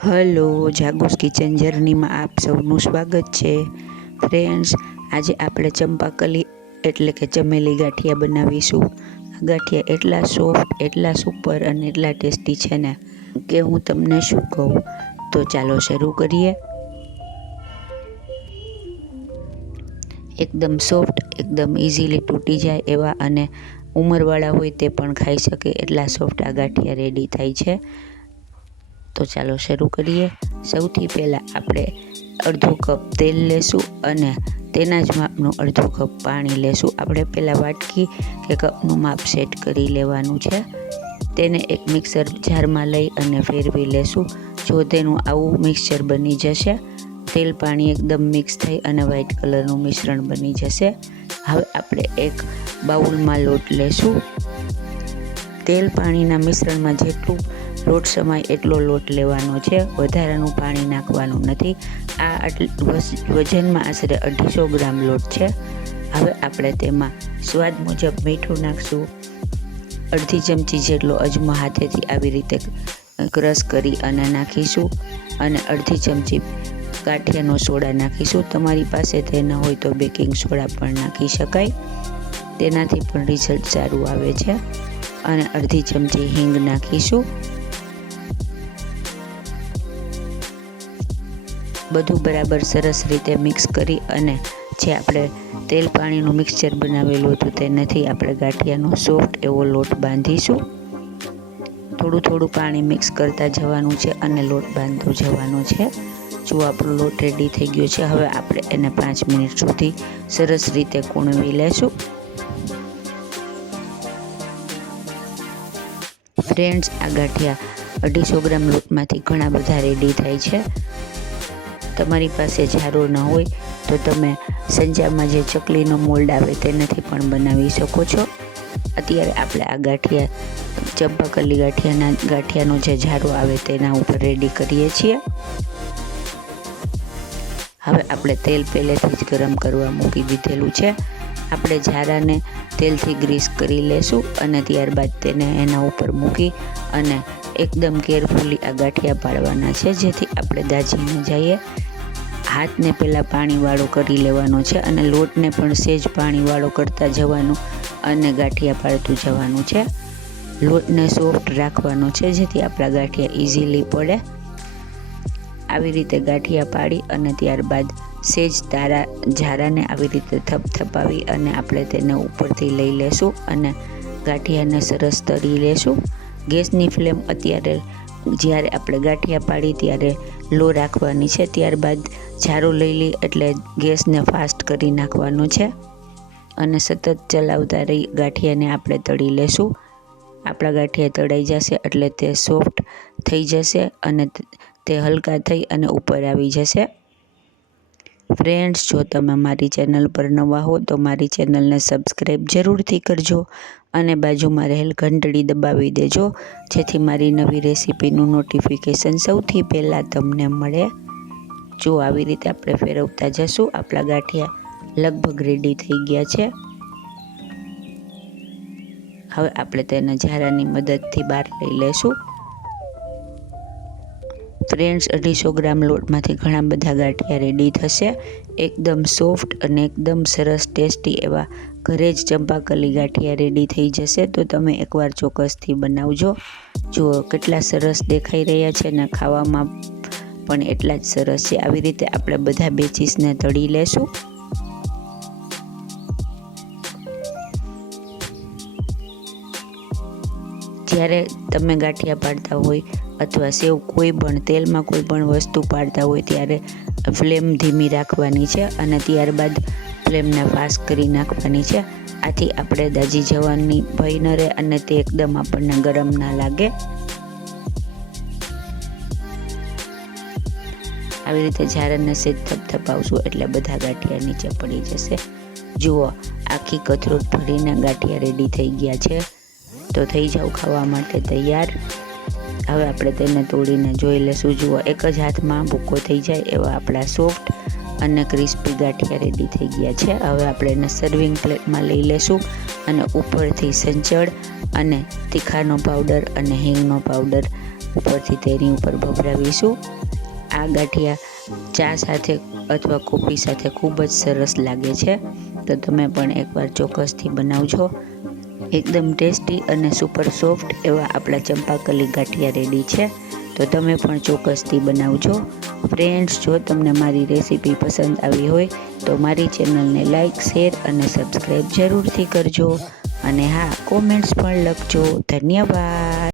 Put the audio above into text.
Hello, જાગુસ kitchen જર્નીમાં આપ સૌનું સ્વાગત છે. ફ્રેન્ડ્સ, આજે આપણે ચંપાકલી એટલે કે ચમેલી ગાંઠિયા બનાવીશું. આ ગાંઠિયા એટલા સોફ્ટ, એટલા સુપર અને એટલા ટેસ્ટી છે ને કે હું તમને શું કહું. તો ચાલો શરૂ કરીએ. એકદમ સોફ્ટ, એકદમ ઇઝીલી તૂટી જાય એવા અને ઉંમરવાળા હોય તે પણ ખાઈ શકે એટલા સોફ્ટ આ ગાંઠિયા રેડી થાય છે. તો ચાલો શરૂ કરીએ. સૌથી પહેલાં આપણે અડધો કપ તેલ લેશું અને તેના જ માપનું અડધો કપ પાણી લેશું. આપણે પહેલાં વાટકી કે કપનું માપ સેટ કરી લેવાનું છે. તેને એક મિક્સર જારમાં લઈ અને ફેરવી લેશું. જો તેનું આવું મિક્સચર બની જશે, તેલ પાણી એકદમ મિક્સ થઈ અને વ્હાઈટ કલરનું મિશ્રણ બની જશે. હવે આપણે એક બાઉલમાં લોટ લેશું. તેલ પાણીના મિશ્રણમાં જેટલું લોટ સમાય એટલો લોટ લેવાનો છે, વધારાનું પાણી નાખવાનું નથી. આ વજનમાં આશરે 250 ગ્રામ લોટ છે. હવે આપણે તેમાં સ્વાદ મુજબ મીઠું નાખશું. અડધી ચમચી જેટલો અજમો હાથેથી આવી રીતે ક્રશ કરી અને નાખીશું અને અડધી ચમચી ગાંઠિયાનો સોડા નાખીશું. તમારી પાસે તે ન હોય તો બેકિંગ સોડા પણ નાખી શકાય, તેનાથી પણ રિઝલ્ટ સારું આવે છે. અને અડધી ચમચી હિંગ નાખીશું. બધું બરાબર સરસ રીતે મિક્સ કરી અને જે આપણે તેલ પાણીનું મિક્સચર બનાવેલું હતું તેનાથી આપણે ગાંઠિયાનો સોફ્ટ એવો લોટ બાંધીશું. થોડું થોડું પાણી મિક્સ કરતા જવાનું છે અને લોટ બાંધતો જવાનો છે. જો આપણો લોટ રેડી થઈ ગયો છે, હવે આપણે એને 5 મિનિટ સુધી સરસ રીતે કૂણવી લેશું. ફ્રેન્ડ્સ, આ ગાંઠિયા 250 ગ્રામ લોટમાંથી ઘણા બધા રેડી થાય છે. તમારી પાસે જારો ન હોય તો તમે સંજામાં જે ચકલીનો મોલ્ડ આવે તેનાથી પણ બનાવી શકો છો. અત્યારે આપણે આ ગાંઠિયા ચંપાકલી ગાંઠિયાનો જે જારો આવે તેના ઉપર રેડી કરીએ છીએ. હવે આપણે તેલ પહેલેથી જ ગરમ કરવા મૂકી દીધેલું છે. આપણે જારાને તેલથી ગ્રીસ કરી લેશું અને ત્યારબાદ તેને એના ઉપર મૂકી અને એકદમ કેરફુલી આ ગાંઠિયા પાડવાના છે, જેથી આપણે દાજી ન જઈએ. હાથને પહેલાં પાણીવાળો કરી લેવાનો છે અને લોટને પણ સહેજ પાણીવાળો કરતા જવાનું અને ગાંઠિયા પાડતું જવાનું છે. લોટને સોફ્ટ રાખવાનો છે, જેથી આપણા ગાંઠિયા ઇઝીલી પડે. આવી રીતે ગાંઠિયા પાડી અને ત્યારબાદ સહેજ જારાને આવી રીતે થપથપાવી અને આપણે તેને ઉપરથી લઈ લેશું અને ગાંઠિયાને સરસ તળી લેશું. ગેસની ફ્લેમ અત્યારે જ્યારે આપણે ગાંઠિયા પાડી ત્યારે લો રાખવાની છે. ત્યારબાદ જારો લઈ લઈ એટલે ગેસને ફાસ્ટ કરી નાખવાનો છે અને સતત ચલાવતા રહી ગાંઠિયાને આપણે તળી લેશું. આપણા ગાંઠિયા તળાઈ જશે એટલે તે સોફ્ટ થઈ જશે અને તે હલકા થઈ અને ઉપર આવી જશે. ફ્રેન્ડ્સ, જો તમે મારી ચેનલ પર નવા હો તો મારી ચેનલને સબસ્ક્રાઈબ જરૂરથી કરજો અને બાજુમાં રહેલ ઘંટડી દબાવી દેજો, જેથી મારી નવી રેસીપીનું નોટિફિકેશન સૌથી પહેલાં તમને મળે. જો આવી રીતે આપણે ફેરવતા જશું, આપણા ગાંઠિયા લગભગ રેડી થઈ ગયા છે. હવે આપણે તેને જારાની મદદથી બહાર લઈ લેશું. ફ્રેન્ડ્સ, 250 ગ્રામ લોટમાંથી ઘણા બધા ગાંઠિયા રેડી થશે. એકદમ સોફ્ટ અને એકદમ સરસ ટેસ્ટી એવા ઘરે જ ચંપાકલી ગાંઠિયા રેડી થઈ જશે. તો તમે એકવાર ચોક્કસથી બનાવજો. જુઓ કેટલા સરસ દેખાઈ રહ્યા છે અને ખાવામાં પણ એટલા જ સરસ છે. આવી રીતે આપણે બધા બેચીસને તળી લેશું. જ્યારે તમે ગાંઠિયા પાડતા હોય અથવા સેવ કોઈ પણ તેલમાં કોઈ પણ વસ્તુ પાડતા હોય ત્યારે ફ્લેમ ધીમી રાખવાની છે અને ત્યારબાદ ફ્લેમને ફાસ્ટ કરી નાખવાની છે. આથી આપણે દાજી જવાની ભય ન રહે અને તે એકદમ આપણને ગરમ ના લાગે. આવી રીતે જારાને સેજ થપથપાવશું એટલે બધા ગાંઠિયા નીચે પડી જશે. જુઓ, આખી કથરોટ ભરીને ગાંઠિયા રેડી થઈ ગયા છે. તો થઈ જાવ ખાવા માટે તૈયાર. હવે આપણે તેને તોડીને જોઈ લેશું. જુઓ, એક જ હાથમાં ભૂકો થઈ જાય એવા આપણા સોફ્ટ અને ક્રિસ્પી ગાંઠિયા રેડી થઈ ગયા છે. હવે આપણે એને સર્વિંગ પ્લેટમાં લઈ લેશું અને ઉપરથી સંચળ અને તીખાનો પાવડર અને હિંગનો પાવડર ઉપરથી તેની ઉપર ભભરાવીશું. આ ગાંઠિયા ચા સાથે અથવા કોફી સાથે ખૂબ જ સરસ લાગે છે, તો તમે પણ એકવાર ચોક્કસથી બનાવજો. એકદમ ટેસ્ટી અને સુપર સોફ્ટ એવા આપણા ચંપાકલી ગાંઠિયા રેડી છે, તો તમે પણ ચોક્કસથી બનાવજો. ફ્રેન્ડ્સ, જો તમને મારી રેસીપી પસંદ આવી હોય તો મારી ચેનલને લાઈક, શેર અને સબસ્ક્રાઈબ જરૂરથી કરજો. અને હા, કોમેન્ટ્સ પણ લખજો. ધન્યવાદ.